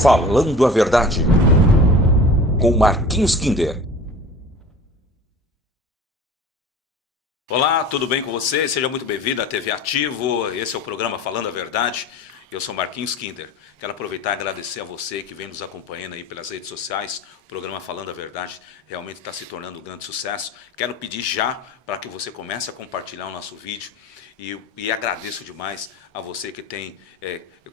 Falando a Verdade, com Marquinhos Kinder. Olá, tudo bem com você? Seja muito bem-vindo à TV Ativo. Esse é o programa Falando a Verdade. Eu sou Marquinhos Kinder. Quero aproveitar e agradecer a você que vem nos acompanhando aí pelas redes sociais. O programa Falando a Verdade realmente está se tornando um grande sucesso. Quero pedir já para que você comece a compartilhar o nosso vídeo. E agradeço demais a você que tem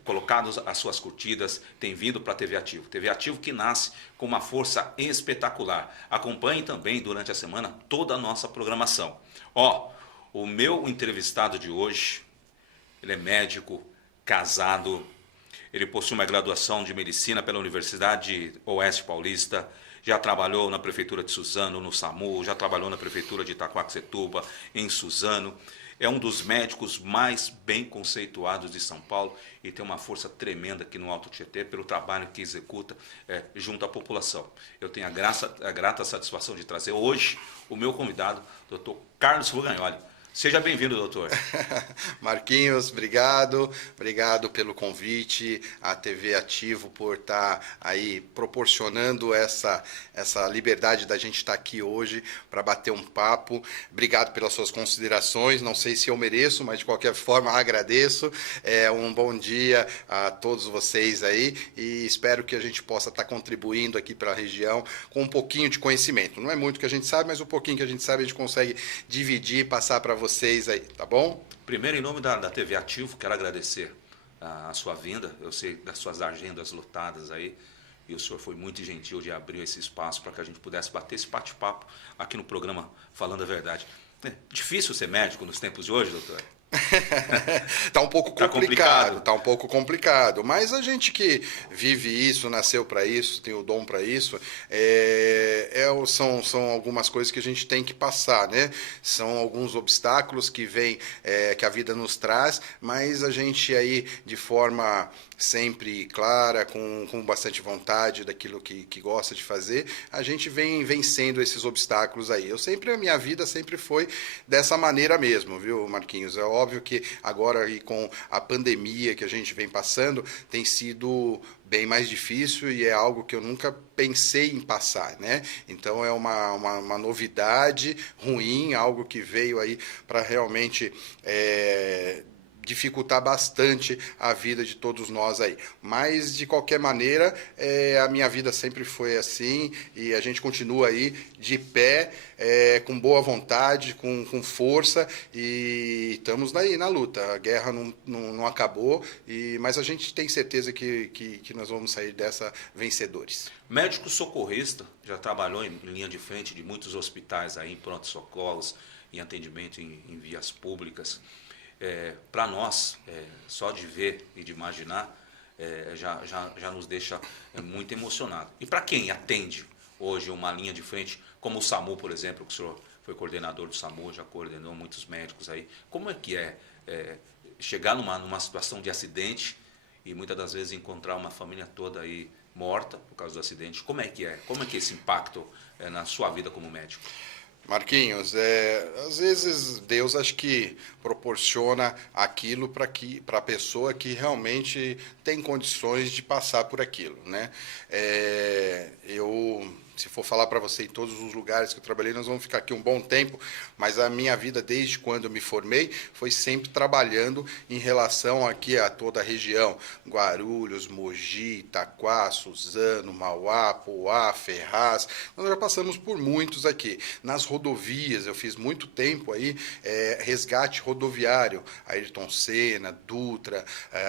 colocado as suas curtidas, tem vindo para a TV Ativo. TV Ativo que nasce com uma força espetacular. Acompanhe também durante a semana toda a nossa programação. O meu entrevistado de hoje, ele é médico, casado, ele possui uma graduação de medicina pela Universidade Oeste Paulista, já trabalhou na Prefeitura de Suzano, no SAMU, já trabalhou na Prefeitura de Itaquaquecetuba, em Suzano. É um dos médicos mais bem conceituados de São Paulo e tem uma força tremenda aqui no Alto Tietê pelo trabalho que executa junto à população. Eu tenho a grata satisfação de trazer hoje o meu convidado, Dr. Carlos Rugagnoli. Seja bem-vindo, doutor. Marquinhos, obrigado pelo convite, a TV Ativo por estar aí proporcionando essa liberdade da gente estar aqui hoje para bater um papo. Obrigado pelas suas considerações, não sei se eu mereço, mas de qualquer forma agradeço. Um bom dia a todos vocês aí e espero que a gente possa estar contribuindo aqui para a região com um pouquinho de conhecimento. Não é muito que a gente sabe, mas um pouquinho que a gente sabe a gente consegue dividir e passar para vocês aí, tá bom? Primeiro, em nome da TV Ativo, quero agradecer a sua vinda. Eu sei das suas agendas lotadas aí, e o senhor foi muito gentil de abrir esse espaço para que a gente pudesse bater esse bate-papo aqui no programa Falando a Verdade. É difícil ser médico nos tempos de hoje, doutor? Tá um pouco complicado, tá um pouco complicado, mas a gente que vive isso, nasceu para isso, tem o dom para isso, são algumas coisas que a gente tem que passar, né? São alguns obstáculos que vem, que a vida nos traz, mas a gente aí de forma sempre clara, com bastante vontade daquilo que gosta de fazer, a gente vem vencendo esses obstáculos aí. A minha vida sempre foi dessa maneira mesmo, viu, Marquinhos? É óbvio que agora aí com a pandemia que a gente vem passando, tem sido bem mais difícil e é algo que eu nunca pensei em passar, né? Então é uma novidade ruim, algo que veio aí para realmente dificultar bastante a vida de todos nós aí. Mas, de qualquer maneira, a minha vida sempre foi assim e a gente continua aí de pé, com boa vontade, com força e estamos aí na luta. A guerra não acabou, mas a gente tem certeza que nós vamos sair dessa vencedores. Médico socorrista, já trabalhou em linha de frente de muitos hospitais aí, em pronto-socorros, em atendimento em vias públicas. Para nós, só de ver e de imaginar, já nos deixa muito emocionado. E para quem atende hoje uma linha de frente, como o SAMU, por exemplo, que o senhor foi coordenador do SAMU, já coordenou muitos médicos aí, como é que chegar numa situação de acidente e muitas das vezes encontrar uma família toda aí morta por causa do acidente? Como é que é esse impacto na sua vida como médico? Marquinhos, às vezes Deus acho que proporciona aquilo para a pessoa que realmente tem condições de passar por aquilo, né? Se for falar para você em todos os lugares que eu trabalhei, nós vamos ficar aqui um bom tempo, mas a minha vida, desde quando eu me formei, foi sempre trabalhando em relação aqui a toda a região, Guarulhos, Mogi, Itaquá, Suzano, Mauá, Poá, Ferraz, nós já passamos por muitos aqui. Nas rodovias, eu fiz muito tempo aí, resgate rodoviário, Ayrton Senna, Dutra,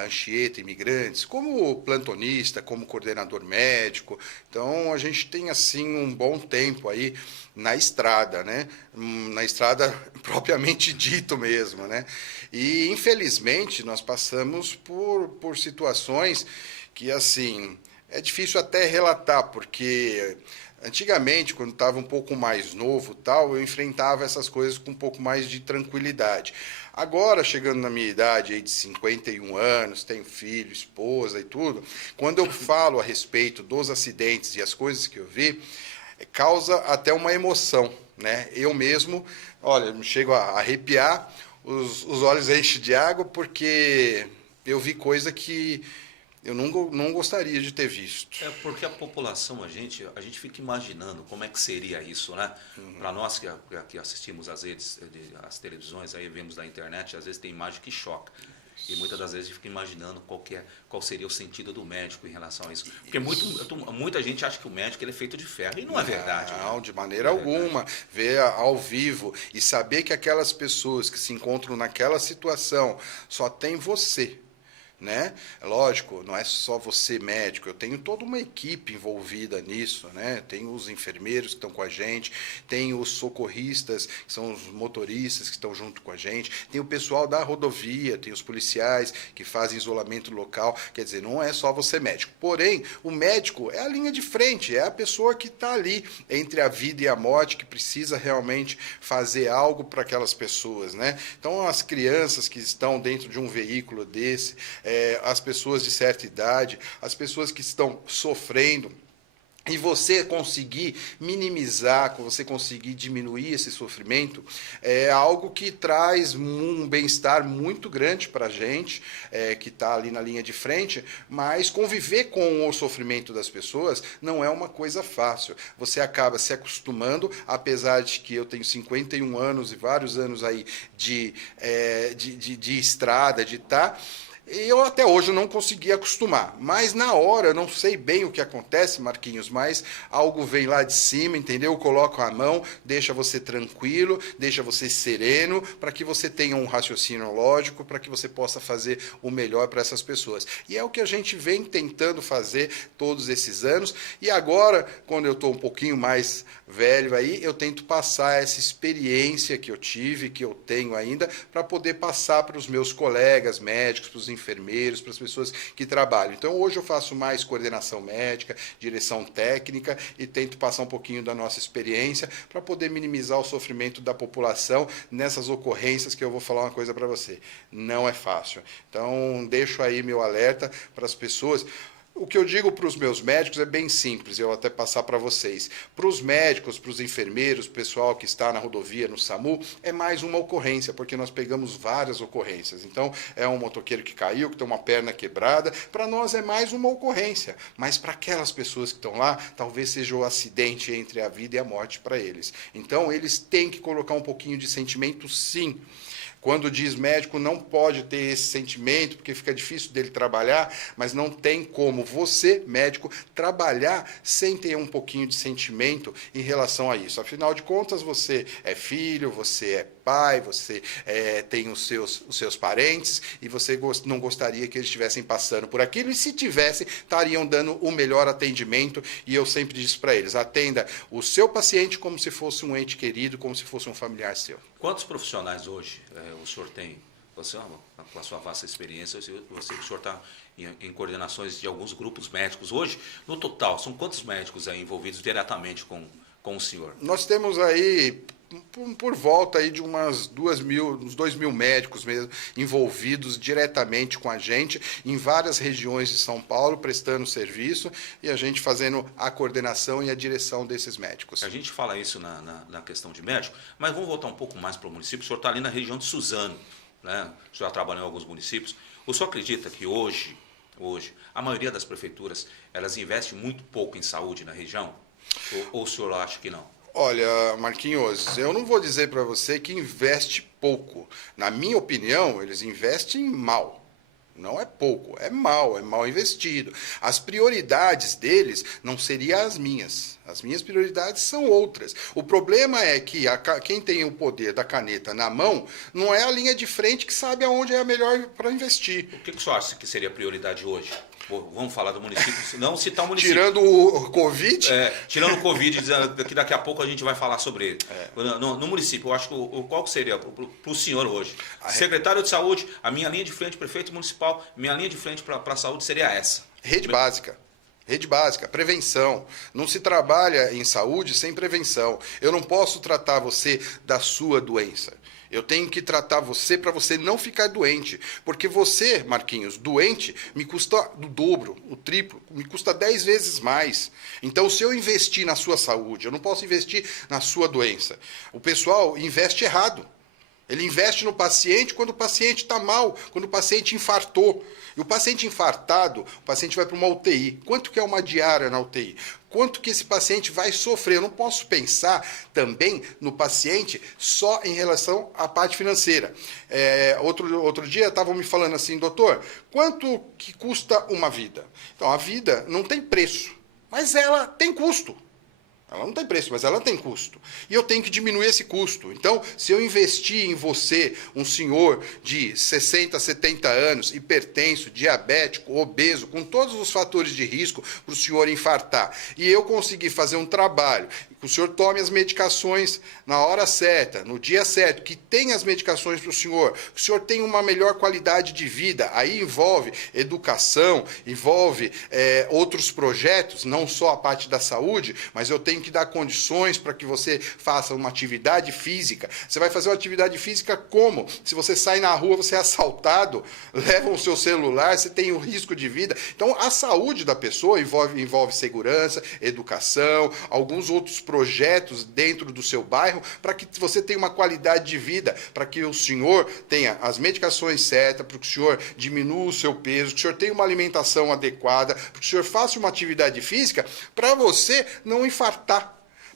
Anchieta, Imigrantes, como plantonista, como coordenador médico, então a gente tem assim um bom tempo aí na estrada, né? Na estrada propriamente dito mesmo, né? E infelizmente nós passamos por situações que assim é difícil até relatar, porque antigamente, quando estava um pouco mais novo, tal, eu enfrentava essas coisas com um pouco mais de tranquilidade. Agora, chegando na minha idade aí de 51 anos, tenho filho, esposa e tudo, quando eu falo a respeito dos acidentes e as coisas que eu vi, causa até uma emoção, né? Eu mesmo, olha, me chego a arrepiar, os olhos enchem de água, porque eu vi coisa que eu não gostaria de ter visto. É porque a população, a gente fica imaginando como é que seria isso, né? Para nós que assistimos às redes, as televisões, aí vemos na internet, às vezes tem imagem que choca. E muitas das vezes a gente fica imaginando qual seria o sentido do médico em relação a isso. Porque muita gente acha que o médico ele é feito de ferro, e não é verdade. Não, né? de maneira alguma. Ver ao vivo e saber que aquelas pessoas que se encontram naquela situação só tem você. Né? Lógico, não é só você médico, eu tenho toda uma equipe envolvida nisso, né? Tem os enfermeiros que estão com a gente, tem os socorristas, que são os motoristas que estão junto com a gente, tem o pessoal da rodovia, tem os policiais que fazem isolamento local, quer dizer, não é só você médico. Porém, o médico é a linha de frente, é a pessoa que está ali entre a vida e a morte, que precisa realmente fazer algo para aquelas pessoas, né? Então, as crianças que estão dentro de um veículo desse, as pessoas de certa idade, as pessoas que estão sofrendo, e você conseguir minimizar, você conseguir diminuir esse sofrimento, é algo que traz um bem-estar muito grande para a gente, que está ali na linha de frente, mas conviver com o sofrimento das pessoas não é uma coisa fácil. Você acaba se acostumando, apesar de que eu tenho 51 anos e vários anos aí de estrada, de estar... Eu até hoje não consegui acostumar, mas na hora, eu não sei bem o que acontece, Marquinhos, mas algo vem lá de cima, entendeu? Coloca a mão, deixa você tranquilo, deixa você sereno, para que você tenha um raciocínio lógico, para que você possa fazer o melhor para essas pessoas. E é o que a gente vem tentando fazer todos esses anos, e agora, quando eu estou um pouquinho mais velho aí, eu tento passar essa experiência que eu tive, que eu tenho ainda, para poder passar para os meus colegas médicos, para os enfermeiros, para as pessoas que trabalham. Então, hoje eu faço mais coordenação médica, direção técnica e tento passar um pouquinho da nossa experiência para poder minimizar o sofrimento da população nessas ocorrências que eu vou falar uma coisa para você. Não é fácil. Então, deixo aí meu alerta para as pessoas. O que eu digo para os meus médicos é bem simples, eu vou até passar para vocês. Para os médicos, para os enfermeiros, o pessoal que está na rodovia, no SAMU, é mais uma ocorrência, porque nós pegamos várias ocorrências. Então, é um motoqueiro que caiu, que tem uma perna quebrada, para nós é mais uma ocorrência. Mas para aquelas pessoas que estão lá, talvez seja o acidente entre a vida e a morte para eles. Então, eles têm que colocar um pouquinho de sentimento, sim. Quando diz médico, não pode ter esse sentimento, porque fica difícil dele trabalhar, mas não tem como você, médico, trabalhar sem ter um pouquinho de sentimento em relação a isso. Afinal de contas, você é filho, você é pai, você tem os seus parentes, e você não gostaria que eles estivessem passando por aquilo, e se tivessem, estariam dando o melhor atendimento, e eu sempre disse para eles, atenda o seu paciente como se fosse um ente querido, como se fosse um familiar seu. Quantos profissionais hoje o senhor tem? Você, com a sua vasta experiência, o senhor está em coordenações de alguns grupos médicos. Hoje, no total, são quantos médicos aí envolvidos diretamente com o senhor? Nós temos aí por volta aí de uns 2.000 médicos mesmo envolvidos diretamente com a gente em várias regiões de São Paulo, prestando serviço, e a gente fazendo a coordenação e a direção desses médicos. A gente fala isso na questão de médico, mas vamos voltar um pouco mais para o município. O senhor está ali na região de Suzano, né? O senhor trabalhou em alguns municípios. O senhor acredita que hoje, a maioria das prefeituras, elas investem muito pouco em saúde na região? Ou o senhor acha que não? Olha, Marquinhos, eu não vou dizer para você que investe pouco. Na minha opinião, eles investem mal. Não é pouco, é mal investido. As prioridades deles não seriam as minhas. As minhas prioridades são outras. O problema é que quem tem o poder da caneta na mão não é a linha de frente que sabe aonde é a melhor para investir. O que o senhor acha que seria a prioridade hoje? Vamos falar do município, não citar o município. Tirando o Covid? Tirando o Covid, que daqui a pouco a gente vai falar sobre ele. No município, eu acho que qual seria para o senhor hoje? Secretário de Saúde, a minha linha de frente, prefeito municipal, minha linha de frente para a saúde seria essa. Rede básica. Rede básica, prevenção. Não se trabalha em saúde sem prevenção. Eu não posso tratar você da sua doença. Eu tenho que tratar você para você não ficar doente. Porque você, Marquinhos, doente, me custa o dobro, o triplo, me custa 10 vezes mais. Então, se eu investir na sua saúde, eu não posso investir na sua doença. O pessoal investe errado. Ele investe no paciente quando o paciente está mal, quando o paciente infartou. E o paciente infartado, o paciente vai para uma UTI. Quanto que é uma diária na UTI? Quanto que esse paciente vai sofrer? Eu não posso pensar também no paciente só em relação à parte financeira. Outro dia estavam me falando assim, doutor, quanto que custa uma vida? Então, a vida não tem preço, mas ela tem custo. Ela não tem preço, mas ela tem custo. E eu tenho que diminuir esse custo. Então, se eu investir em você, um senhor de 60, 70 anos, hipertenso, diabético, obeso, com todos os fatores de risco para o senhor infartar, e eu conseguir fazer um trabalho, que o senhor tome as medicações na hora certa, no dia certo, que tenha as medicações para o senhor tenha uma melhor qualidade de vida, aí envolve educação, envolve outros projetos, não só a parte da saúde, mas eu tenho que dar condições para que você faça uma atividade física. Você vai fazer uma atividade física como? Se você sai na rua, você é assaltado, levam o seu celular, você tem o risco de vida. Então, a saúde da pessoa envolve segurança, educação, alguns outros projetos dentro do seu bairro para que você tenha uma qualidade de vida, para que o senhor tenha as medicações certas, para que o senhor diminua o seu peso, que o senhor tenha uma alimentação adequada, para que o senhor faça uma atividade física, para você não infartar,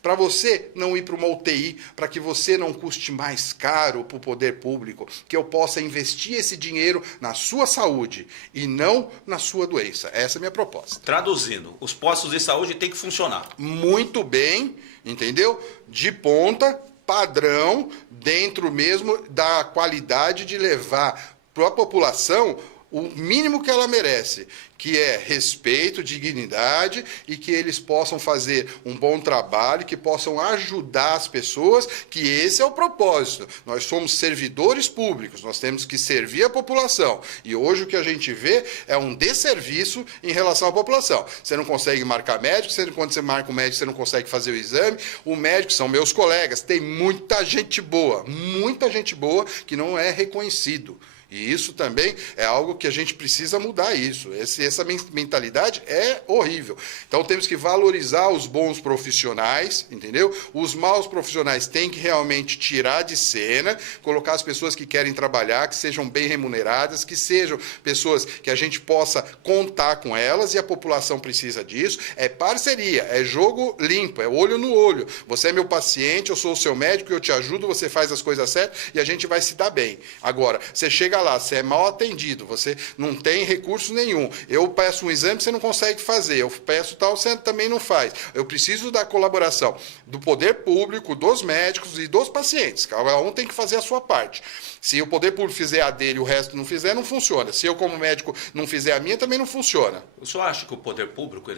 para você não ir para uma UTI, para que você não custe mais caro para o poder público, que eu possa investir esse dinheiro na sua saúde e não na sua doença. Essa é a minha proposta. Traduzindo, os postos de saúde têm que funcionar. Muito bem, entendeu? De ponta, padrão, dentro mesmo da qualidade de levar para a população o mínimo que ela merece, que é respeito, dignidade e que eles possam fazer um bom trabalho, que possam ajudar as pessoas, que esse é o propósito. Nós somos servidores públicos, nós temos que servir a população. E hoje o que a gente vê é um desserviço em relação à população. Você não consegue marcar médico, quando você marca o médico, você não consegue fazer o exame. O médico são meus colegas, tem muita gente boa que não é reconhecido. E isso também é algo que a gente precisa mudar isso. Essa mentalidade é horrível. Então temos que valorizar os bons profissionais, entendeu? Os maus profissionais têm que realmente tirar de cena, colocar as pessoas que querem trabalhar, que sejam bem remuneradas, que sejam pessoas que a gente possa contar com elas, e a população precisa disso. É parceria, é jogo limpo, é olho no olho. Você é meu paciente, eu sou o seu médico, eu te ajudo, você faz as coisas certas e a gente vai se dar bem. Agora, você chega lá, você é mal atendido, você não tem recurso nenhum, eu peço um exame, você não consegue fazer, eu peço tal, você também não faz. Eu preciso da colaboração do poder público, dos médicos e dos pacientes. Cada um tem que fazer a sua parte. Se o poder público fizer a dele e o resto não fizer, não funciona. Se eu, como médico, não fizer a minha, também não funciona. O senhor acha que o poder público,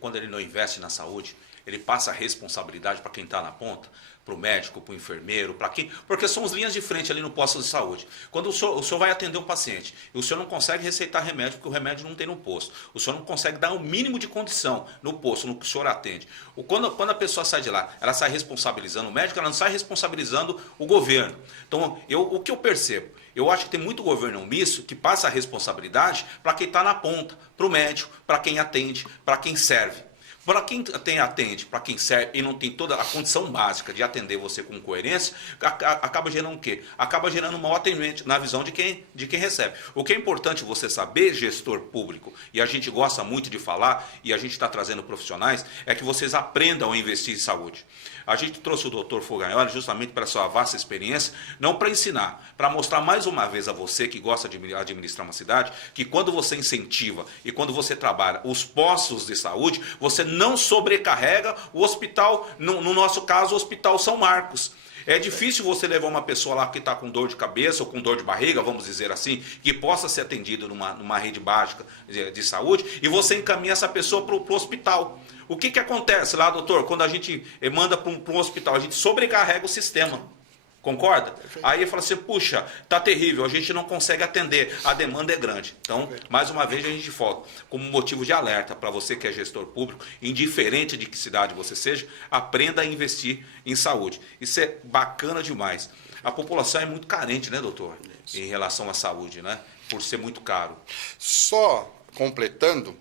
quando ele não investe na saúde, ele passa a responsabilidade para quem está na ponta? Para o médico, para o enfermeiro, para quem... Porque são as linhas de frente ali no posto de saúde. Quando o senhor vai atender um paciente e o senhor não consegue receitar remédio, porque o remédio não tem no posto. O senhor não consegue dar o mínimo de condição no posto, no que o senhor atende. Quando a pessoa sai de lá, ela sai responsabilizando o médico, ela não sai responsabilizando o governo. Então, o que eu percebo? Eu acho que tem muito governo omisso que passa a responsabilidade para quem está na ponta, para o médico, para quem atende, para quem serve. Para quem atende, para quem serve e não tem toda a condição básica de atender você com coerência, acaba gerando o quê? Acaba gerando um mau atendimento na visão de quem recebe. O que é importante você saber, gestor público, e a gente gosta muito de falar, e a gente está trazendo profissionais, é que vocês aprendam a investir em saúde. A gente trouxe o Dr. Fogagnoli justamente para a sua vasta experiência, não para ensinar, para mostrar mais uma vez a você que gosta de administrar uma cidade, que quando você incentiva e quando você trabalha os postos de saúde, você não sobrecarrega o hospital, no nosso caso, o Hospital São Marcos. É difícil você levar uma pessoa lá que está com dor de cabeça ou com dor de barriga, vamos dizer assim, que possa ser atendido numa rede básica de saúde, e você encaminha essa pessoa para o hospital. O que acontece lá, doutor, quando a gente manda para um hospital? A gente sobrecarrega o sistema. Concorda? Perfeito. Aí fala assim, puxa, tá terrível, a gente não consegue atender, a demanda é grande. Então, mais uma vez, a gente volta como motivo de alerta para você que é gestor público, indiferente de que cidade você seja, aprenda a investir em saúde. Isso é bacana demais. A população é muito carente, né, doutor? Isso. Em relação à saúde, né? Por ser muito caro. Só completando,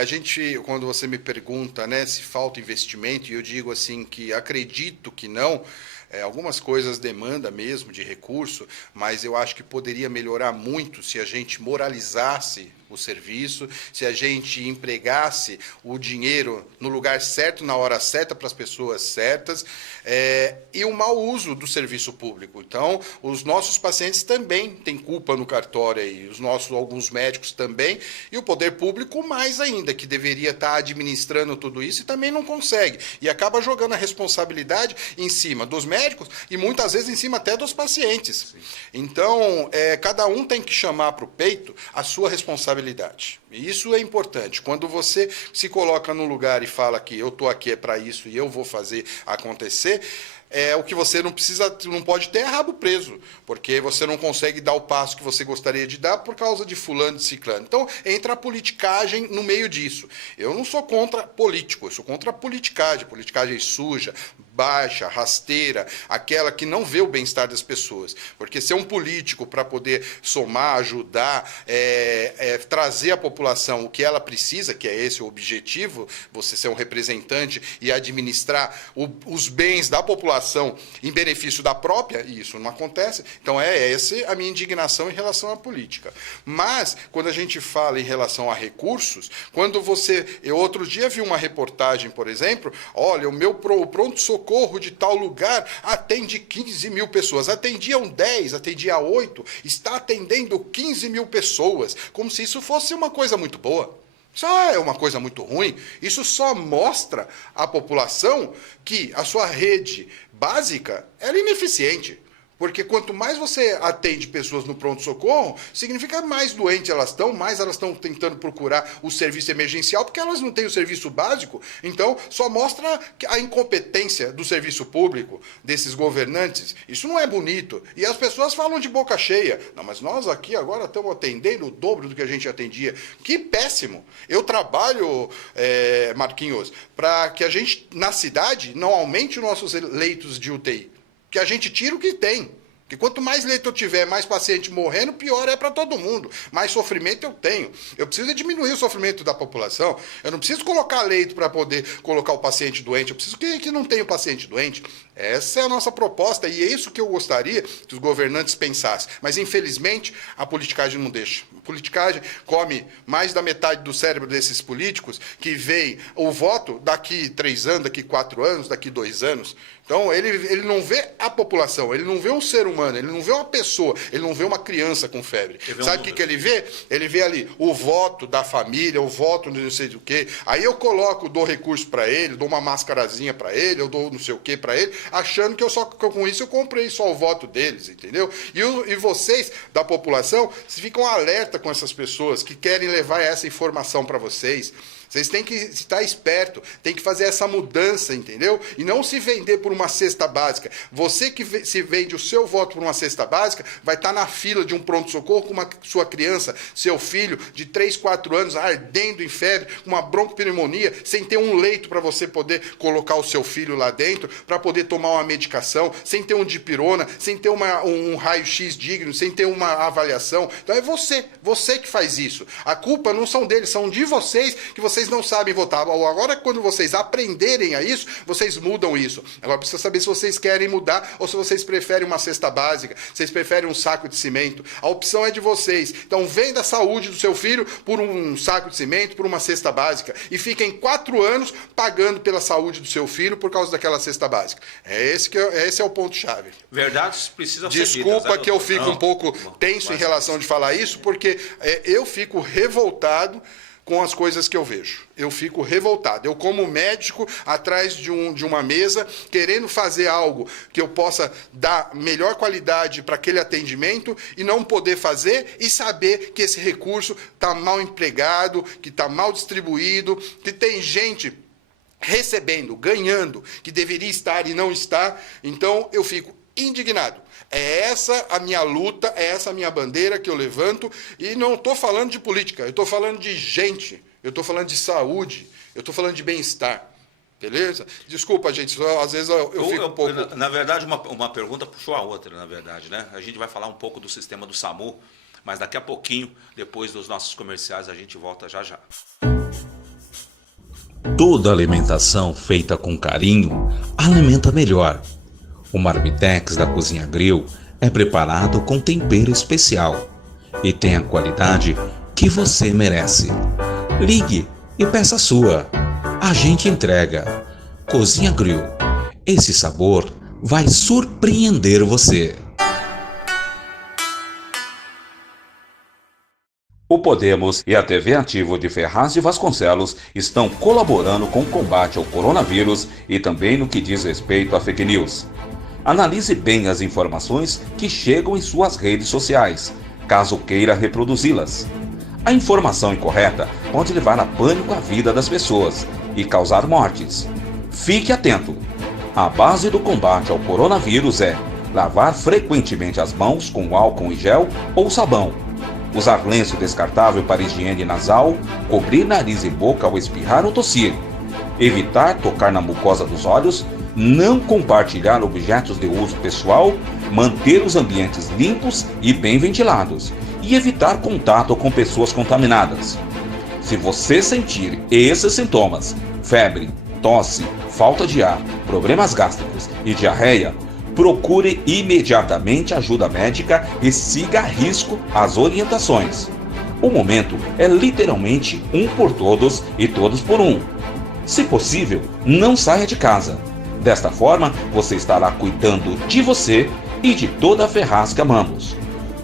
a gente, quando você me pergunta, né, se falta investimento, e eu digo assim que acredito que não, Algumas coisas demandam mesmo de recurso, mas eu acho que poderia melhorar muito se a gente moralizasse o serviço, se a gente empregasse o dinheiro no lugar certo, na hora certa, para as pessoas certas, e o mau uso do serviço público. Então, os nossos pacientes também têm culpa no cartório aí, alguns médicos também, e o poder público mais ainda, que deveria estar administrando tudo isso e também não consegue, e acaba jogando a responsabilidade em cima dos médicos e muitas vezes em cima até dos pacientes. Sim. Então, cada um tem que chamar para o peito a sua responsabilidade. E isso é importante. Quando você se coloca num lugar e fala que eu estou aqui para isso e eu vou fazer acontecer, o que você não pode ter é rabo preso, porque você não consegue dar o passo que você gostaria de dar por causa de fulano, de ciclano. Então, entra a politicagem no meio disso. Eu não sou contra político, eu sou contra a politicagem suja, baixa, rasteira, aquela que não vê o bem-estar das pessoas. Porque ser um político para poder somar, ajudar, trazer à população o que ela precisa, que é esse o objetivo, você ser um representante e administrar os bens da população em benefício da própria, e isso não acontece. Então, essa a minha indignação em relação à política. Mas, quando a gente fala em relação a recursos, eu outro dia vi uma reportagem, por exemplo, olha, o pronto-socorro de tal lugar atende 15 mil pessoas, atendiam 10, atendia 8, está atendendo 15 mil pessoas, como se isso fosse uma coisa muito boa. Isso é uma coisa muito ruim. Isso só mostra à população que a sua rede básica era ineficiente. Porque quanto mais você atende pessoas no pronto-socorro, significa mais doentes elas estão, mais elas estão tentando procurar o serviço emergencial, porque elas não têm o serviço básico. Então, só mostra a incompetência do serviço público, desses governantes. Isso não é bonito. E as pessoas falam de boca cheia. Não, mas nós aqui agora estamos atendendo o dobro do que a gente atendia. Que péssimo. Eu trabalho, Marquinhos, para que a gente, na cidade, não aumente os nossos leitos de UTI. Que a gente tira o que tem. Porque quanto mais leito eu tiver, mais paciente morrendo, pior é para todo mundo. Mais sofrimento eu tenho. Eu preciso diminuir o sofrimento da população. Eu não preciso colocar leito para poder colocar o paciente doente. Eu preciso que não tenha o paciente doente. Essa é a nossa proposta e é isso que eu gostaria que os governantes pensassem. Mas, infelizmente, a politicagem não deixa. A politicagem come mais da metade do cérebro desses políticos que veem o voto daqui 3 anos, daqui 4 anos, daqui 2 anos. Então, ele não vê a população, ele não vê um ser humano, ele não vê uma pessoa, ele não vê uma criança com febre. Sabe o que ele vê? Ele vê ali o voto da família, o voto de não sei do que. Aí eu dou recurso para ele, dou uma mascarazinha para ele, eu dou não sei o que para ele, achando que com isso eu comprei só o voto deles, entendeu? E vocês, da população, ficam alerta com essas pessoas que querem levar essa informação para vocês. Vocês têm que estar esperto, tem que fazer essa mudança, entendeu? E não se vender por uma cesta básica. Você que se vende o seu voto por uma cesta básica, vai estar na fila de um pronto-socorro com sua criança, seu filho de 3, 4 anos, ardendo em febre, com uma broncopneumonia, sem ter um leito para você poder colocar o seu filho lá dentro, para poder tomar uma medicação, sem ter um dipirona, sem ter um raio-x digno, sem ter uma avaliação. Então é você que faz isso. A culpa não são deles, são de vocês, que vocês não sabem votar. Agora, quando vocês aprenderem a isso, vocês mudam isso. Agora, precisa saber se vocês querem mudar ou se vocês preferem uma cesta básica, se vocês preferem um saco de cimento. A opção é de vocês. Então, venda a saúde do seu filho por um saco de cimento, por uma cesta básica. E fiquem 4 anos pagando pela saúde do seu filho por causa daquela cesta básica. Esse é o ponto-chave. Verdades precisam ser ditas. Desculpa que eu fico um pouco tenso em relação de falar isso, porque eu fico revoltado com as coisas que eu vejo. Eu fico revoltado. Eu, como médico, atrás de uma mesa, querendo fazer algo que eu possa dar melhor qualidade para aquele atendimento e não poder fazer e saber que esse recurso está mal empregado, que está mal distribuído, que tem gente recebendo, ganhando, que deveria estar e não está. Então, eu fico indignado. É essa a minha luta, é essa a minha bandeira que eu levanto, e não estou falando de política, eu estou falando de gente, eu estou falando de saúde, eu estou falando de bem-estar, beleza? Desculpa, gente, às vezes eu fico um pouco... Na verdade, uma pergunta puxou a outra, na verdade, né? A gente vai falar um pouco do sistema do SAMU, mas daqui a pouquinho, depois dos nossos comerciais, a gente volta já já. Toda alimentação feita com carinho alimenta melhor. O Marmitex da Cozinha Grill é preparado com tempero especial e tem a qualidade que você merece. Ligue e peça a sua. A gente entrega. Cozinha Grill. Esse sabor vai surpreender você. O Podemos e a TV Ativo de Ferraz de Vasconcelos estão colaborando com o combate ao coronavírus e também no que diz respeito a fake news. Analise bem as informações que chegam em suas redes sociais, caso queira reproduzi-las. A informação incorreta pode levar a pânico a vida das pessoas e causar mortes. Fique atento! A base do combate ao coronavírus é lavar frequentemente as mãos com álcool em gel ou sabão, usar lenço descartável para higiene nasal, cobrir nariz e boca ao espirrar ou tossir, evitar tocar na mucosa dos olhos, não compartilhar objetos de uso pessoal, manter os ambientes limpos e bem ventilados e evitar contato com pessoas contaminadas. Se você sentir esses sintomas, febre, tosse, falta de ar, problemas gástricos e diarreia, procure imediatamente ajuda médica e siga a risco as orientações. O momento é literalmente um por todos e todos por um. Se possível, não saia de casa. Desta forma, você estará cuidando de você e de toda a Ferraz que amamos.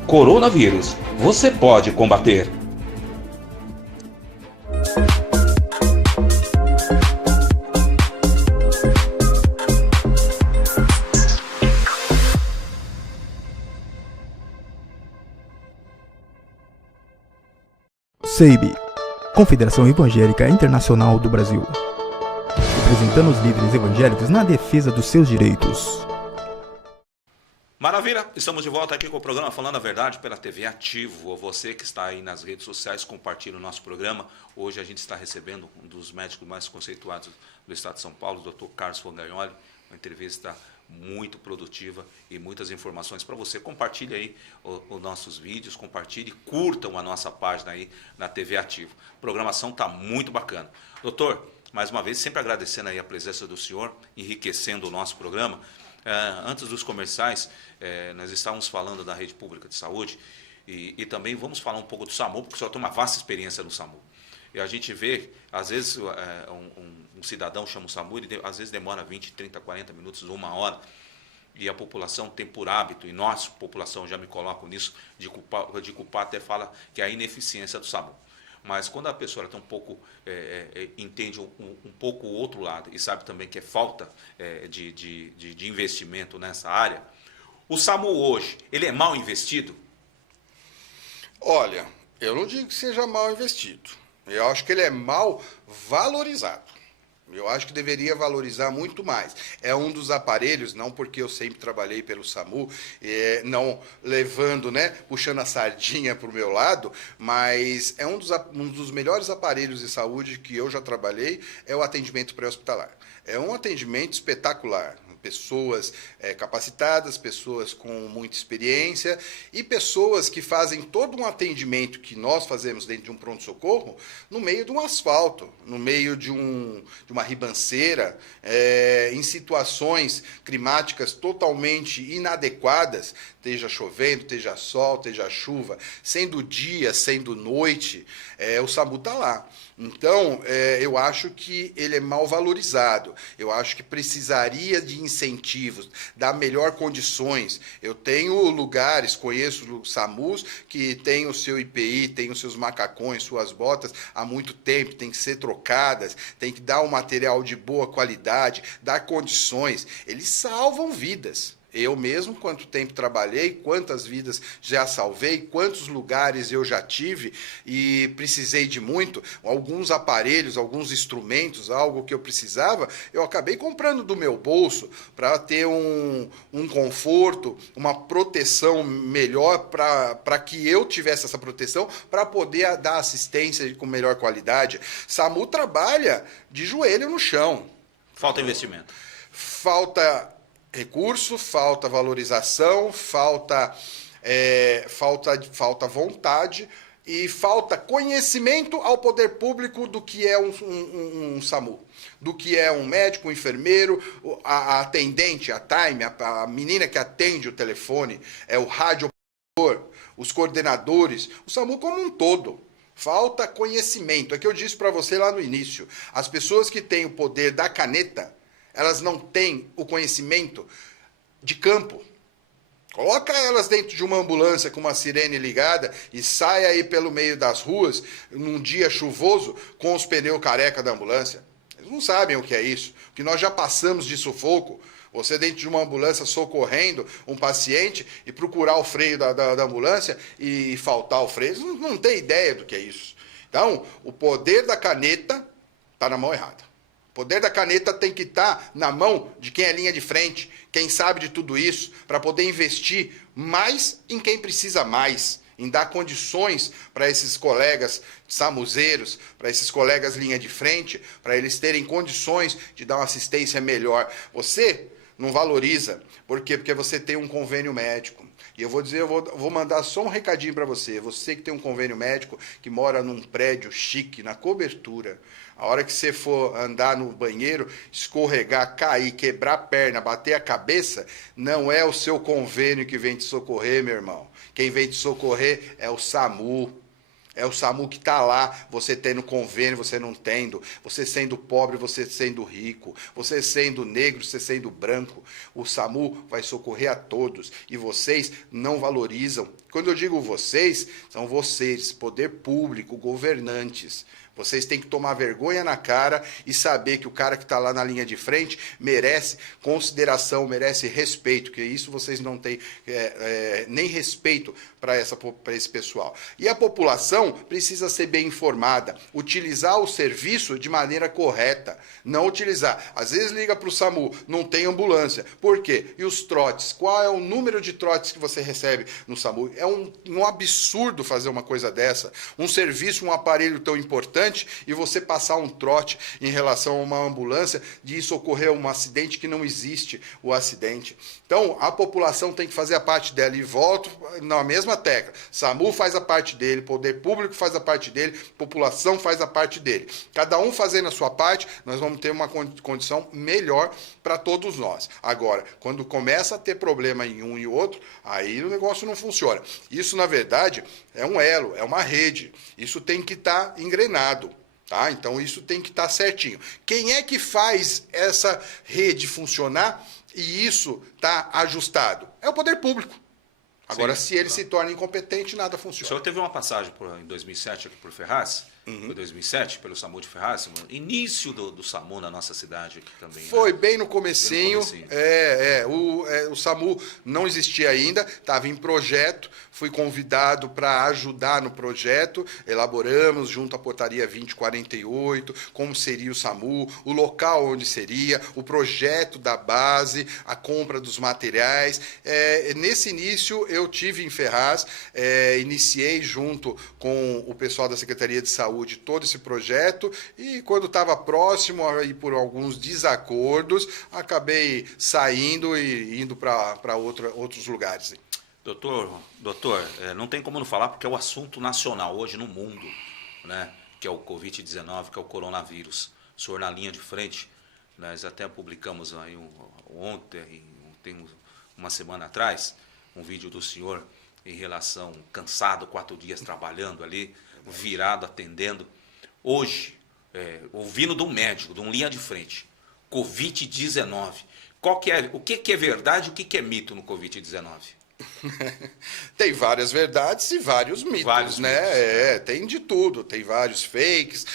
Coronavírus, você pode combater. CEIB, Confederação Evangélica Internacional do Brasil, representando os líderes evangélicos na defesa dos seus direitos. Maravilha, estamos de volta aqui com o programa Falando a Verdade pela TV Ativo. Você que está aí nas redes sociais, compartilhe o nosso programa. Hoje a gente está recebendo um dos médicos mais conceituados do estado de São Paulo, o Dr. Carlos Fogagnoli, uma entrevista muito produtiva e muitas informações para você. Compartilhe aí os nossos vídeos, compartilhe, curtam a nossa página aí na TV Ativo. A programação está muito bacana. Doutor, mais uma vez, sempre agradecendo aí a presença do senhor, enriquecendo o nosso programa. Antes dos comerciais, nós estávamos falando da rede pública de saúde e também vamos falar um pouco do SAMU, porque o senhor tem uma vasta experiência no SAMU. E a gente vê, às vezes, um cidadão chama o SAMU, ele às vezes demora 20, 30, 40 minutos, 1 hora, e a população tem por hábito, e nós, população, já me coloco nisso, de culpar até fala que é a ineficiência do SAMU. Mas quando a pessoa tem um pouco, entende um pouco o outro lado e sabe também que é falta de investimento nessa área, o SAMU hoje, ele é mal investido? Olha, eu não digo que seja mal investido. Eu acho que ele é mal valorizado. Eu acho que deveria valorizar muito mais. É um dos aparelhos, não porque eu sempre trabalhei pelo SAMU, não levando, puxando a sardinha para o meu lado, mas é um dos melhores aparelhos de saúde que eu já trabalhei, é o atendimento pré-hospitalar. É um atendimento espetacular. Pessoas capacitadas, pessoas com muita experiência e pessoas que fazem todo um atendimento que nós fazemos dentro de um pronto-socorro no meio de um asfalto, no meio de uma ribanceira, em situações climáticas totalmente inadequadas, esteja chovendo, esteja sol, esteja chuva, sendo dia, sendo noite, o SAMU está lá. Então, eu acho que ele é mal valorizado. Eu acho que precisaria de incentivos, dar melhor condições. Eu tenho lugares, conheço SAMUs que tem o seu IPI, tem os seus macacões, suas botas há muito tempo, tem que ser trocadas, tem que dar um material de boa qualidade, dar condições. Eles salvam vidas. Eu mesmo, quanto tempo trabalhei, quantas vidas já salvei, quantos lugares eu já tive e precisei de muito, alguns aparelhos, alguns instrumentos, algo que eu precisava, eu acabei comprando do meu bolso para ter um conforto, uma proteção melhor, para que eu tivesse essa proteção, para poder dar assistência com melhor qualidade. SAMU trabalha de joelho no chão. Falta investimento. Falta recurso, falta valorização, falta vontade e falta conhecimento ao poder público do que é um SAMU, do que é um médico, um enfermeiro, a atendente, a time, a menina que atende o telefone, é o rádio, os coordenadores, o SAMU como um todo. Falta conhecimento. É que eu disse para você lá no início. As pessoas que têm o poder da caneta, elas não têm o conhecimento de campo. Coloca elas dentro de uma ambulância com uma sirene ligada e sai aí pelo meio das ruas, num dia chuvoso, com os pneus careca da ambulância. Eles não sabem o que é isso. Que nós já passamos de sufoco. Você dentro de uma ambulância socorrendo um paciente e procurar o freio da ambulância e faltar o freio. Eles não tem ideia do que é isso. Então, o poder da caneta está na mão errada. O poder da caneta tem que estar na mão de quem é linha de frente, quem sabe de tudo isso, para poder investir mais em quem precisa mais, em dar condições para esses colegas samuzeiros, para esses colegas linha de frente, para eles terem condições de dar uma assistência melhor. Você não valoriza. Por quê? Porque você tem um convênio médico. E eu vou mandar só um recadinho para você. Você que tem um convênio médico, que mora num prédio chique, na cobertura, a hora que você for andar no banheiro, escorregar, cair, quebrar a perna, bater a cabeça, não é o seu convênio que vem te socorrer, meu irmão. Quem vem te socorrer é o SAMU. É o SAMU que está lá, você tendo convênio, você não tendo, você sendo pobre, você sendo rico, você sendo negro, você sendo branco. O SAMU vai socorrer a todos e vocês não valorizam. Quando eu digo vocês, são vocês, poder público, governantes. Vocês têm que tomar vergonha na cara e saber que o cara que está lá na linha de frente merece consideração, merece respeito, que isso vocês não têm nem respeito para esse pessoal. E a população precisa ser bem informada, utilizar o serviço de maneira correta, não utilizar. Às vezes liga para o SAMU, não tem ambulância. Por quê? E os trotes? Qual é o número de trotes que você recebe no SAMU? É um absurdo fazer uma coisa dessa. Um serviço, um aparelho tão importante, e você passar um trote em relação a uma ambulância de socorrer um acidente que não existe o acidente. Então, a população tem que fazer a parte dela e volto na mesma tecla. SAMU faz a parte dele, poder público faz a parte dele, população faz a parte dele. Cada um fazendo a sua parte, nós vamos ter uma condição melhor para todos nós. Agora, quando começa a ter problema em um e outro, aí o negócio não funciona. Isso, na verdade, é um elo, é uma rede. Isso tem que estar engrenado. Tá? Então isso tem que estar certinho. Quem é que faz essa rede funcionar e isso está ajustado? É o poder público. Agora, Sim, se ele se torna incompetente, nada O funciona. senhor teve uma passagem em 2007 aqui por Ferraz, foi 2007, pelo SAMU de Ferraz, início do SAMU na nossa cidade aqui também. Foi né? bem no comecinho. O SAMU não existia ainda, estava em projeto, fui convidado para ajudar no projeto, elaboramos junto à portaria 2048, como seria o SAMU, o local onde seria, o projeto da base, a compra dos materiais. Nesse início eu tive em Ferraz, iniciei junto com o pessoal da Secretaria de Saúde todo esse projeto e quando estava próximo aí por alguns desacordos, acabei saindo e indo para outros lugares. Doutor, não tem como não falar porque é o assunto nacional hoje no mundo, né? Que é o Covid-19, que é o coronavírus. O senhor na linha de frente, nós até publicamos aí ontem, tem uma semana atrás, um vídeo do senhor em relação, cansado, 4 dias trabalhando ali, virado, atendendo. Hoje, ouvindo de um médico, de um linha de frente, Covid-19. O que é verdade e o que é mito no Covid-19? Tem várias verdades e vários mitos, né? Tem de tudo, tem vários fakes,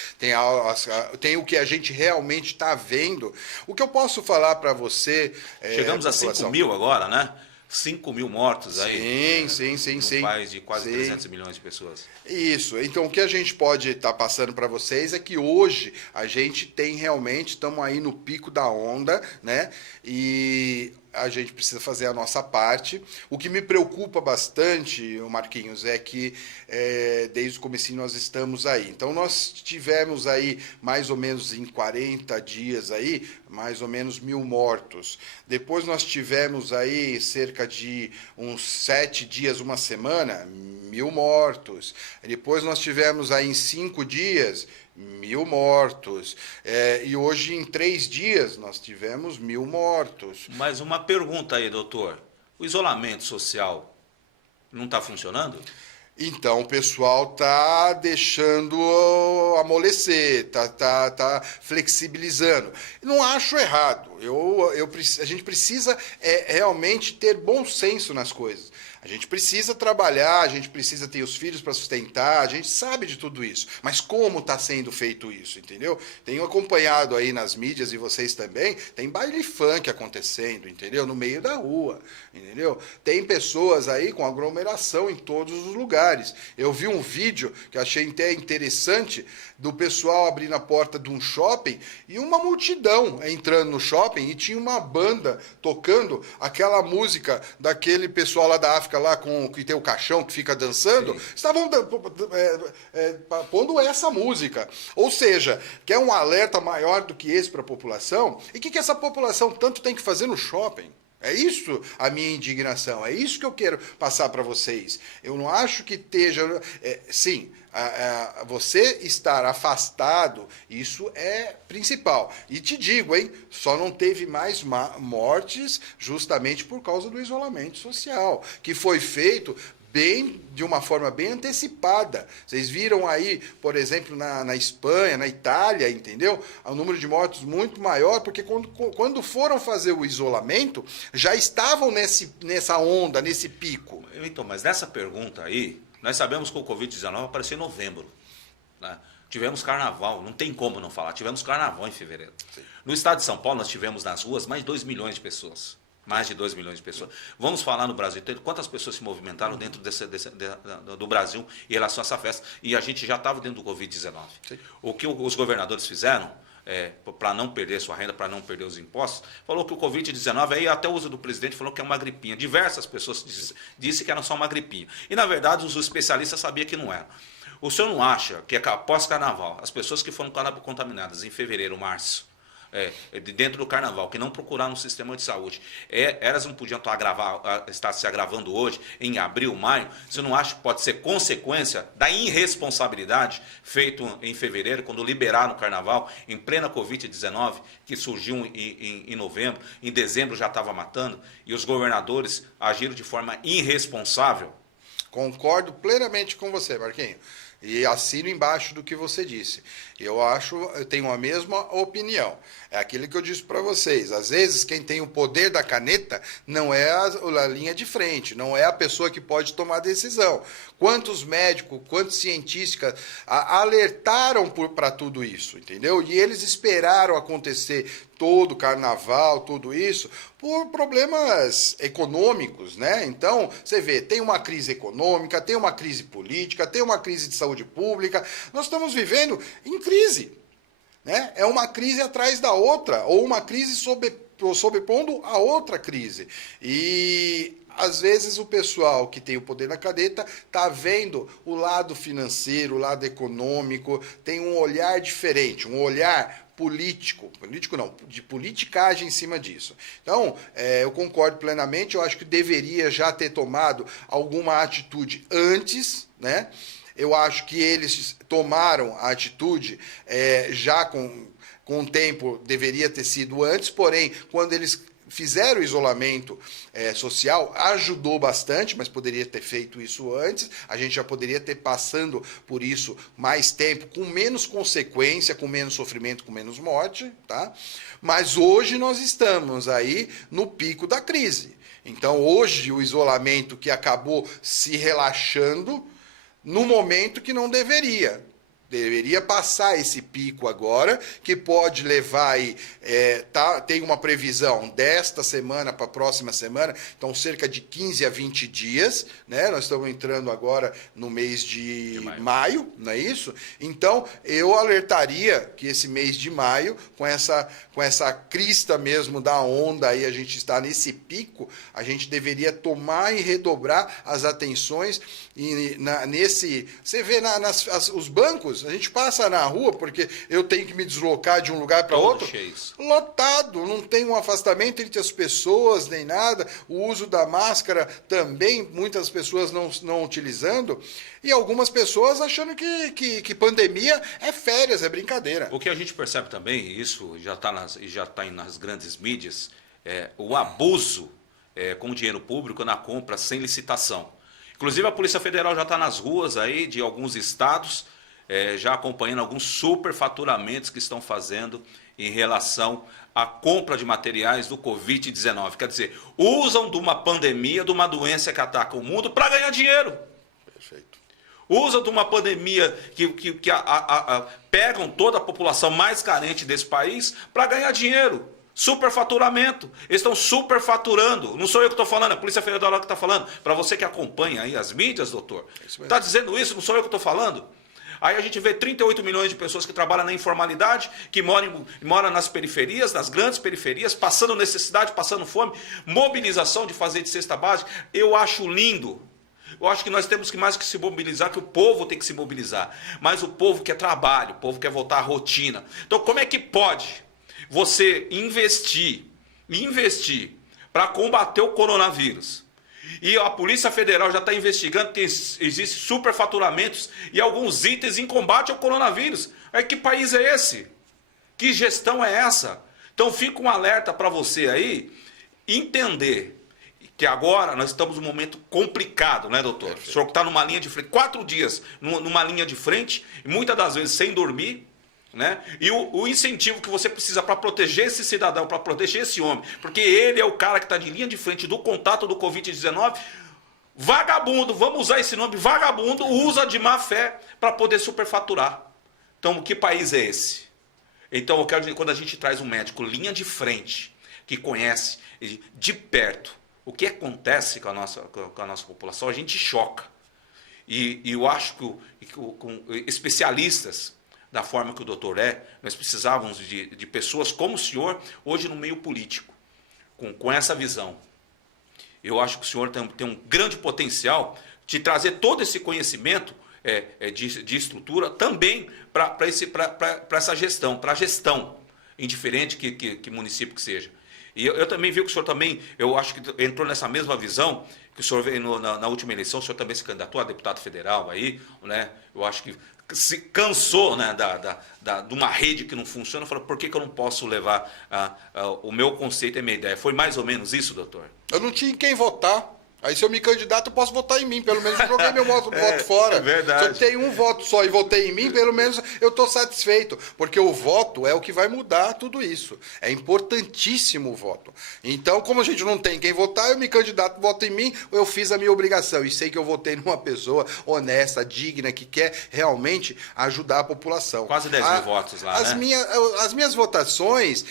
tem o que a gente realmente está vendo. O que eu posso falar para você... Chegamos a 5 mil agora, né? 5 mil mortos aí. Sim. Um país de quase 300 milhões de pessoas. Isso. Então, o que a gente pode estar passando para vocês é que hoje a gente tem realmente, estamos aí no pico da onda, né? E a gente precisa fazer a nossa parte. O que me preocupa bastante, Marquinhos, é que desde o comecinho nós estamos aí. Então nós tivemos aí mais ou menos em 40 dias aí, mais ou menos 1.000 mortos. Depois nós tivemos aí cerca de uns 7 dias, uma semana, 1.000 mortos. Depois nós tivemos aí em 5 dias, 1.000 mortos. E hoje, em 3 dias, nós tivemos 1.000 mortos. Mas uma pergunta aí, doutor. O isolamento social não está funcionando? Então, o pessoal está deixando amolecer, tá flexibilizando. Não acho errado. A gente precisa realmente ter bom senso nas coisas. A gente precisa trabalhar, a gente precisa ter os filhos para sustentar, a gente sabe de tudo isso. Mas como está sendo feito isso, entendeu? Tenho acompanhado aí nas mídias, e vocês também, tem baile funk acontecendo, entendeu? No meio da rua, entendeu? Tem pessoas aí com aglomeração em todos os lugares. Eu vi um vídeo que achei até interessante do pessoal abrindo a porta de um shopping e uma multidão entrando no shopping e tinha uma banda tocando aquela música daquele pessoal lá da África, lá que tem o caixão, que fica dançando. Sim. Estavam pondo essa música. Ou seja, quer um alerta maior do que esse para a população? E o que essa população tanto tem que fazer no shopping? É isso a minha indignação, é isso que eu quero passar para vocês. Eu não acho que esteja... sim, você estar afastado, isso é principal. E te digo, hein, só não teve mais mortes justamente por causa do isolamento social, que foi feito de uma forma bem antecipada. Vocês viram aí, por exemplo, na Espanha, na Itália, entendeu? O número de mortos muito maior, porque quando foram fazer o isolamento, já estavam nessa onda, nesse pico. Então, mas nessa pergunta aí, nós sabemos que o Covid-19 apareceu em novembro, né? Tivemos carnaval, não tem como não falar, tivemos carnaval em fevereiro. Sim. No estado de São Paulo, nós tivemos nas ruas mais de 2 milhões de pessoas. Mais de 2 milhões de pessoas. Vamos falar no Brasil inteiro, quantas pessoas se movimentaram dentro do Brasil em relação a essa festa. E a gente já estava dentro do Covid-19. O que os governadores fizeram, para não perder sua renda, para não perder os impostos, falou que o Covid-19, aí até o uso do presidente falou que é uma gripinha. Diversas pessoas disse que era só uma gripinha. E, na verdade, os especialistas sabiam que não era. O senhor não acha que após carnaval, as pessoas que foram contaminadas em fevereiro, março, dentro do carnaval, que não procuraram no sistema de saúde, elas não podiam estar se agravando hoje, em abril, maio? Você não acha que pode ser consequência da irresponsabilidade feita em fevereiro, quando liberaram o carnaval, em plena Covid-19, que surgiu em novembro, em dezembro já estava matando, e os governadores agiram de forma irresponsável? Concordo plenamente com você, Marquinhos. E assino embaixo do que você disse. Eu tenho a mesma opinião. É aquilo que eu disse para vocês. Às vezes, quem tem o poder da caneta não é a linha de frente, não é a pessoa que pode tomar decisão. Quantos médicos, quantos cientistas alertaram para tudo isso, entendeu? E eles esperaram acontecer todo o carnaval, tudo isso, por problemas econômicos, né? Então, você vê, tem uma crise econômica, tem uma crise política, tem uma crise de saúde pública. Nós estamos vivendo em crise, né? É uma crise atrás da outra, ou uma crise sobrepondo a outra crise. E às vezes o pessoal que tem o poder na caneta está vendo o lado financeiro, o lado econômico, tem um olhar diferente, um olhar político não, de politicagem em cima disso. Então, eu concordo plenamente, eu acho que deveria já ter tomado alguma atitude antes, né? Eu acho que eles tomaram a atitude já com o tempo, deveria ter sido antes, porém, quando eles fizeram o isolamento social, ajudou bastante, mas poderia ter feito isso antes, a gente já poderia ter passando por isso mais tempo, com menos consequência, com menos sofrimento, com menos morte, tá? Mas hoje nós estamos aí no pico da crise. Então hoje o isolamento que acabou se relaxando no momento que não deveria. deveria passar esse pico agora, que pode levar aí, tem uma previsão desta semana para a próxima semana, então cerca de 15 a 20 dias, né? Nós estamos entrando agora no mês de maio, não é isso? Então, eu alertaria que esse mês de maio, com essa crista mesmo da onda, aí a gente está nesse pico, a gente deveria tomar e redobrar as atenções e você vê os bancos, a gente passa na rua, porque eu tenho que me deslocar de um lugar para outro, lotado, não tem um afastamento entre as pessoas, nem nada, o uso da máscara também, muitas pessoas não utilizando, e algumas pessoas achando que pandemia é férias, é brincadeira. O que a gente percebe também, isso já está nas grandes mídias, o abuso com o dinheiro público na compra sem licitação. Inclusive a Polícia Federal já está nas ruas aí de alguns estados, já acompanhando alguns superfaturamentos que estão fazendo em relação à compra de materiais do Covid-19. Quer dizer, usam de uma pandemia, de uma doença que ataca o mundo para ganhar dinheiro. Perfeito. Usam de uma pandemia que pegam toda a população mais carente desse país para ganhar dinheiro. Superfaturamento. Eles estão superfaturando. Não sou eu que estou falando, é a Polícia Federal que está falando. Para você que acompanha aí as mídias, doutor, está dizendo isso, não sou eu que estou falando. Aí a gente vê 38 milhões de pessoas que trabalham na informalidade, que moram nas periferias, nas grandes periferias, passando necessidade, passando fome, mobilização de fazer de cesta básica. Eu acho lindo. Eu acho que nós temos que mais que se mobilizar, que o povo tem que se mobilizar. Mas o povo quer trabalho, o povo quer voltar à rotina. Então como é que pode você investir para combater o coronavírus? E a Polícia Federal já está investigando que existem superfaturamentos e alguns itens em combate ao coronavírus. Que país é esse? Que gestão é essa? Então fica um alerta para você aí entender que agora nós estamos num momento complicado, né, doutor? Perfeito. O senhor que está numa linha de frente, 4 dias numa linha de frente, e muitas das vezes sem dormir, né? E o incentivo que você precisa para proteger esse cidadão, para proteger esse homem, porque ele é o cara que está de linha de frente do contato do Covid-19, vagabundo, vamos usar esse nome, vagabundo, usa de má fé para poder superfaturar. Então, que país é esse? Então, eu quero dizer, quando a gente traz um médico linha de frente, que conhece de perto o que acontece com a nossa população, a gente choca. E eu acho que com especialistas, da forma que o doutor nós precisávamos de pessoas como o senhor, hoje no meio político, com essa visão. Eu acho que o senhor tem um grande potencial de trazer todo esse conhecimento de estrutura também para essa gestão, para a gestão, indiferente que município que seja. E eu também vi que o senhor também, eu acho que entrou nessa mesma visão, que o senhor veio na última eleição, o senhor também se candidatou a deputado federal aí, né? Eu acho que se cansou, né, de uma rede que não funciona, falou, por que eu não posso levar o meu conceito e a minha ideia? Foi mais ou menos isso, doutor? Eu não tinha em quem votar. Aí se eu me candidato, eu posso votar em mim. Pelo menos eu joguei meu voto fora. É verdade. Se eu tenho um voto só e votei em mim, pelo menos eu estou satisfeito. Porque o voto é o que vai mudar tudo isso. É importantíssimo o voto. Então, como a gente não tem quem votar, eu me candidato, voto em mim, eu fiz a minha obrigação. E sei que eu votei numa pessoa honesta, digna, que quer realmente ajudar a população. Quase 10 mil votos lá, As minhas votações,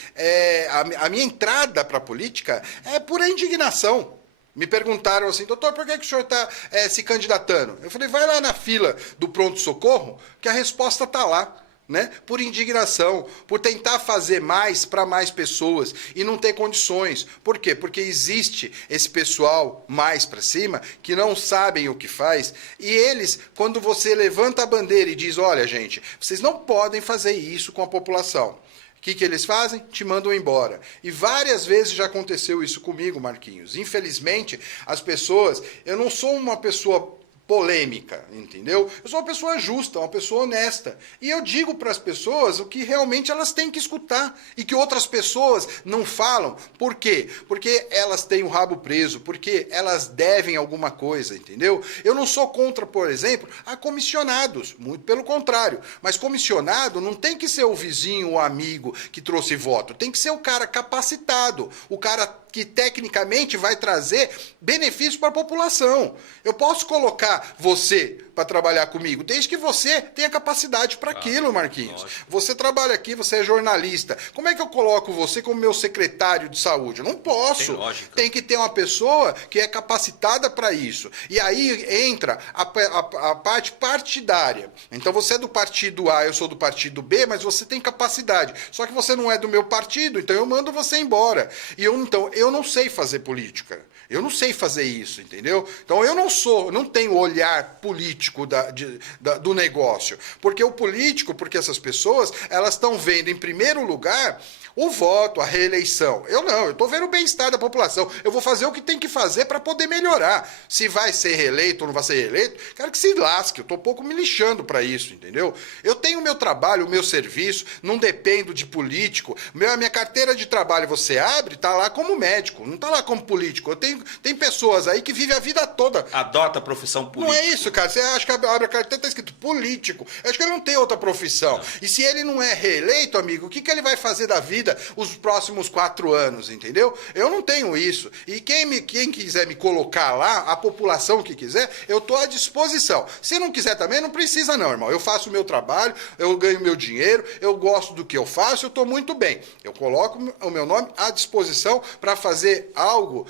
a minha entrada para a política é pura indignação. Me perguntaram assim, doutor, por que o senhor está se candidatando? Eu falei, vai lá na fila do pronto-socorro, que a resposta está lá, né? Por indignação, por tentar fazer mais para mais pessoas e não ter condições. Por quê? Porque existe esse pessoal mais para cima que não sabem o que faz e eles, quando você levanta a bandeira e diz, olha, gente, vocês não podem fazer isso com a população. O que eles fazem? Te mandam embora. E várias vezes já aconteceu isso comigo, Marquinhos. Infelizmente, as pessoas... Eu não sou uma pessoa polêmica, entendeu? Eu sou uma pessoa justa, uma pessoa honesta. E eu digo para as pessoas o que realmente elas têm que escutar e que outras pessoas não falam. Por quê? Porque elas têm o rabo preso, porque elas devem alguma coisa, entendeu? Eu não sou contra, por exemplo, a comissionados, muito pelo contrário. Mas comissionado não tem que ser o vizinho, o amigo que trouxe voto, tem que ser o cara capacitado, o cara que tecnicamente vai trazer benefício para a população. Eu posso colocar colocar você para trabalhar comigo? Desde que você tenha capacidade para aquilo, Marquinhos. Lógico. Você trabalha aqui, você é jornalista. Como é que eu coloco você como meu secretário de saúde? Eu não posso. Tem lógica. Tem que ter uma pessoa que é capacitada para isso. E aí entra a parte partidária. Então você é do partido A, eu sou do partido B, mas você tem capacidade. Só que você não é do meu partido, então eu mando você embora. Então, eu não sei fazer política. Eu não sei fazer isso, entendeu? Então eu não tenho olhar político do negócio. Porque o político, porque essas pessoas, elas estão vendo em primeiro lugar o voto, a reeleição. Eu não, eu estou vendo o bem-estar da população. Eu vou fazer o que tem que fazer para poder melhorar. Se vai ser reeleito ou não vai ser reeleito, quero que se lasque. Eu estou um pouco me lixando para isso, entendeu? Eu tenho o meu trabalho, o meu serviço, não dependo de político. A minha carteira de trabalho você abre, está lá como médico, não está lá como político. Tem pessoas aí que vivem a vida toda. Adota a profissão política. Não é isso, cara. Você acha que abre a carteira está escrito político. Eu acho que ele não tem outra profissão. Não. E se ele não é reeleito, amigo, o que ele vai fazer da vida os próximos 4 anos, entendeu? Eu não tenho isso. E quem quiser me colocar lá, a população que quiser, eu estou à disposição. Se não quiser também, não precisa não, irmão. Eu faço o meu trabalho, eu ganho meu dinheiro, eu gosto do que eu faço, eu estou muito bem. Eu coloco o meu nome à disposição para fazer algo,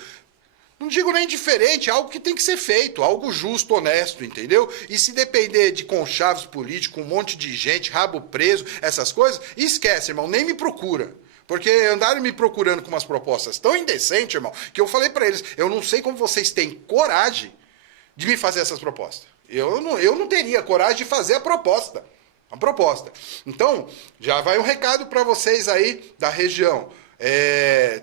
não digo nem diferente, algo que tem que ser feito, algo justo, honesto, entendeu? E se depender de conchavos políticos, um monte de gente, rabo preso, essas coisas, esquece, irmão, nem me procura. Porque andaram me procurando com umas propostas tão indecentes, irmão, que eu falei para eles, eu não sei como vocês têm coragem de me fazer essas propostas. Eu não teria coragem de fazer a proposta. Então, já vai um recado para vocês aí da região.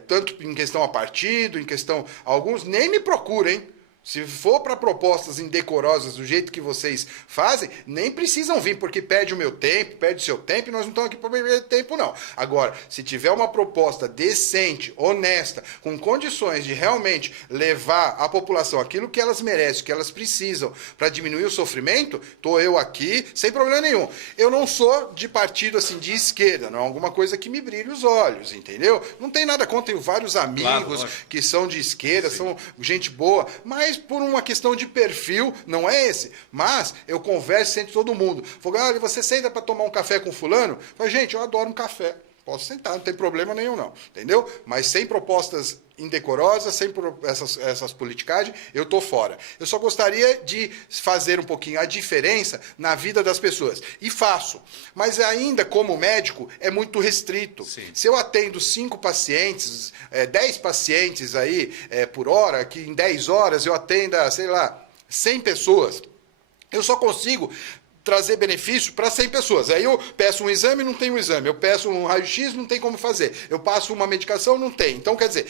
Tanto em questão a partido, em questão alguns, nem me procurem. Se for para propostas indecorosas do jeito que vocês fazem, nem precisam vir, porque perde o meu tempo, perde o seu tempo, e nós não estamos aqui para perder tempo, não. Agora, se tiver uma proposta decente, honesta, com condições de realmente levar à população aquilo que elas merecem, que elas precisam, para diminuir o sofrimento, estou eu aqui, sem problema nenhum. Eu não sou de partido assim de esquerda, não é alguma coisa que me brilhe os olhos, entendeu? Não tem nada contra, tenho vários amigos que são de esquerda, são gente boa, mas por uma questão de perfil, não é esse. Mas eu converso entre todo mundo. Falo, você senta para tomar um café com fulano? Falo, gente, eu adoro um café. Posso sentar, não tem problema nenhum, não. Entendeu? Mas sem propostas indecorosas, sem essas politicagens, eu tô fora. Eu só gostaria de fazer um pouquinho a diferença na vida das pessoas. E faço. Mas ainda, como médico, é muito restrito. Sim. Se eu atendo 5 pacientes, 10 pacientes aí por hora, que em 10 horas eu atenda, sei lá, 100 pessoas, eu só consigo trazer benefício para 100 pessoas. Aí eu peço um exame, não tem um exame. Eu peço um raio-x, não tem como fazer. Eu passo uma medicação, não tem. Então, quer dizer,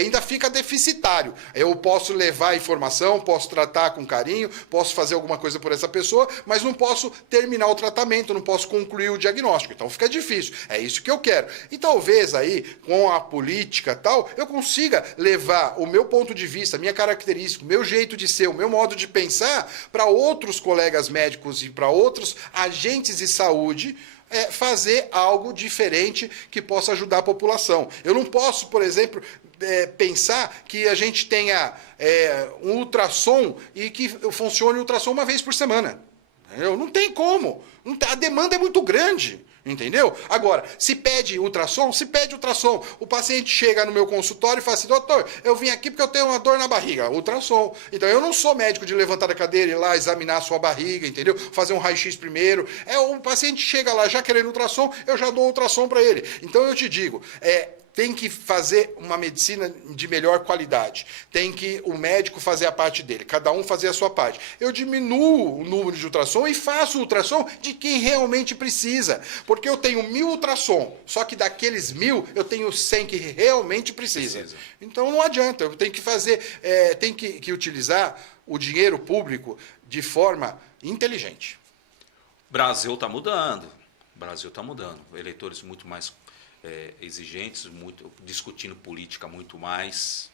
ainda fica deficitário. Eu posso levar a informação, posso tratar com carinho, posso fazer alguma coisa por essa pessoa, mas não posso terminar o tratamento, não posso concluir o diagnóstico. Então fica difícil. É isso que eu quero. E talvez aí, com a política tal, eu consiga levar o meu ponto de vista, minha característica, o meu jeito de ser, o meu modo de pensar para outros colegas médicos e para outros agentes de saúde, fazer algo diferente que possa ajudar a população. Eu não posso, por exemplo, pensar que a gente tenha um ultrassom e que funcione o ultrassom uma vez por semana. Não tem como. A demanda é muito grande. Entendeu? Agora, se pede ultrassom, o paciente chega no meu consultório e fala assim, doutor, eu vim aqui porque eu tenho uma dor na barriga, ultrassom. Então, eu não sou médico de levantar da cadeira e ir lá examinar a sua barriga, entendeu? Fazer um raio-x primeiro. O paciente chega lá já querendo ultrassom, eu já dou ultrassom para ele. Então, eu te digo, tem que fazer uma medicina de melhor qualidade. Tem que o médico fazer a parte dele, cada um fazer a sua parte. Eu diminuo o número de ultrassom e faço o ultrassom de quem realmente precisa. Porque eu tenho 1000 ultrassom, só que daqueles 1000 eu tenho 100 que realmente precisa. Então não adianta, eu tenho que fazer, tem que utilizar o dinheiro público de forma inteligente. Brasil está mudando. Eleitores muito mais exigentes, discutindo política muito mais,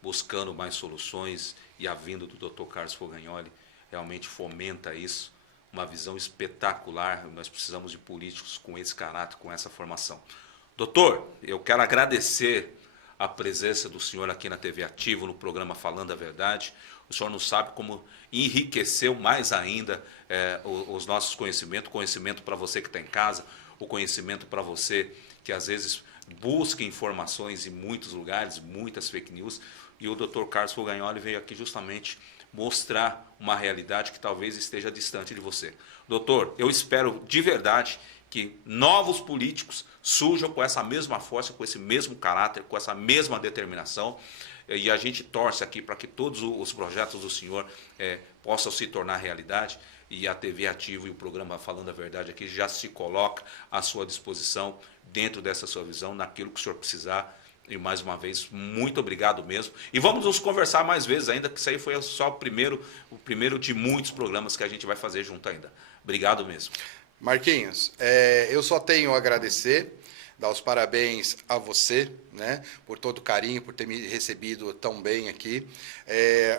buscando mais soluções, e a vinda do Dr. Carlos Fogagnoli realmente fomenta isso, uma visão espetacular. Nós precisamos de políticos com esse caráter, com essa formação. Doutor, eu quero agradecer a presença do senhor aqui na TV Ativo, no programa Falando a Verdade. O senhor não sabe como enriqueceu mais ainda os nossos conhecimentos, conhecimento para você que está em casa, o conhecimento para você que às vezes busca informações em muitos lugares, muitas fake news. E o Dr. Carlos Fogagnoli veio aqui justamente mostrar uma realidade que talvez esteja distante de você. Doutor, eu espero de verdade que novos políticos surjam com essa mesma força, com esse mesmo caráter, com essa mesma determinação, e a gente torce aqui para que todos os projetos do senhor possam se tornar realidade, e a TV Ativo e o programa Falando a Verdade aqui já se coloca à sua disposição, dentro dessa sua visão, naquilo que o senhor precisar. E mais uma vez, muito obrigado mesmo. E vamos nos conversar mais vezes ainda, que isso aí foi só o primeiro de muitos programas que a gente vai fazer junto ainda. Obrigado mesmo. Marquinhos, eu só tenho a agradecer, dar os parabéns a você, né, por todo o carinho, por ter me recebido tão bem aqui.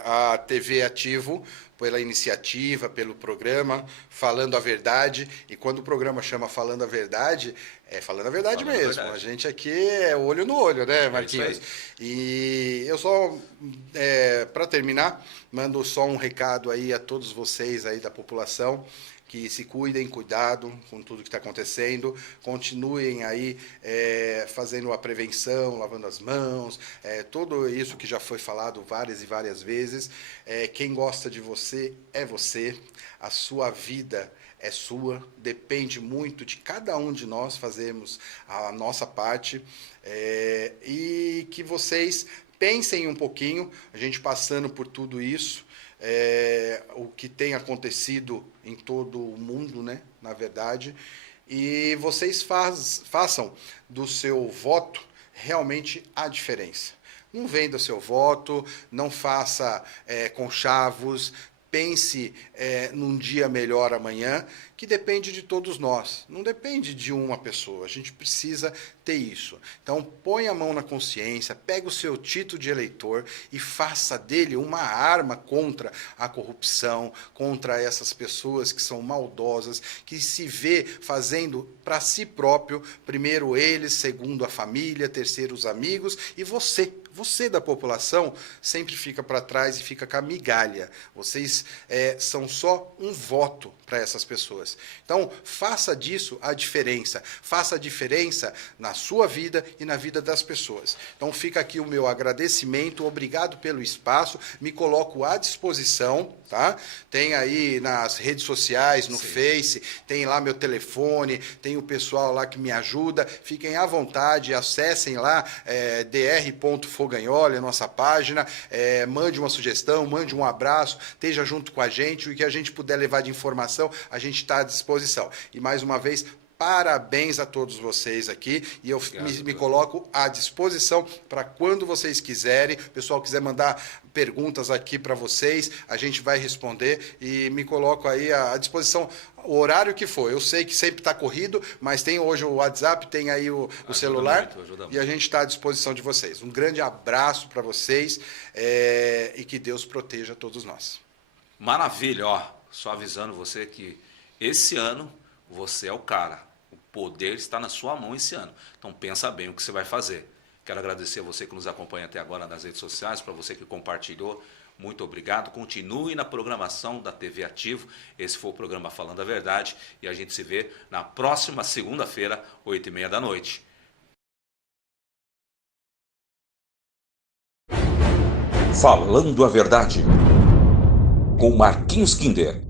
A TV Ativo, pela iniciativa, pelo programa Falando a Verdade. E quando o programa chama Falando a Verdade, é falando a verdade Falando mesmo. a verdade. A gente aqui é olho no olho, né, Marquinhos? E eu só, para terminar, mando só um recado aí a todos vocês aí da população, que se cuidem, cuidado com tudo que está acontecendo, continuem aí fazendo a prevenção, lavando as mãos, tudo isso que já foi falado várias e várias vezes. Quem gosta de você é você, a sua vida é sua, depende muito de cada um de nós fazermos a nossa parte, e que vocês pensem um pouquinho, a gente passando por tudo isso, o que tem acontecido em todo o mundo, né, na verdade, e vocês façam do seu voto realmente a diferença. Não venda seu voto, não faça conchavos, pense num dia melhor amanhã, que depende de todos nós, não depende de uma pessoa, a gente precisa ter isso. Então, põe a mão na consciência, pega o seu título de eleitor e faça dele uma arma contra a corrupção, contra essas pessoas que são maldosas, que se vê fazendo para si próprio, primeiro eles, segundo a família, terceiro os amigos, e você da população sempre fica para trás e fica com a migalha. Vocês são só um voto para essas pessoas. Então, faça disso a diferença. Faça a diferença na sua vida e na vida das pessoas. Então, fica aqui o meu agradecimento, obrigado pelo espaço, me coloco à disposição, tá? Tem aí nas redes sociais, no Face, tem lá meu telefone, tem o pessoal lá que me ajuda, fiquem à vontade, acessem lá, dr.fogagnoli, a nossa página, mande uma sugestão, mande um abraço, esteja junto com a gente, o que a gente puder levar de informação, a gente está à disposição. E mais uma vez, parabéns a todos vocês aqui, e eu me coloco à disposição para quando vocês quiserem. O pessoal quiser mandar perguntas aqui para vocês, a gente vai responder, e me coloco aí à disposição, o horário que for. Eu sei que sempre está corrido, mas tem hoje o WhatsApp, tem aí o celular, muito. E a gente está à disposição de vocês. Um grande abraço para vocês, e que Deus proteja todos nós. Maravilha, ó, só avisando você que esse ano você é o cara. O poder está na sua mão esse ano. Então pensa bem o que você vai fazer. Quero agradecer a você que nos acompanha até agora nas redes sociais, para você que compartilhou. Muito obrigado. Continue na programação da TV Ativo. Esse foi o programa Falando a Verdade. E a gente se vê na próxima segunda-feira, 20h30 da noite. Falando a Verdade, com Marquinhos Kinder.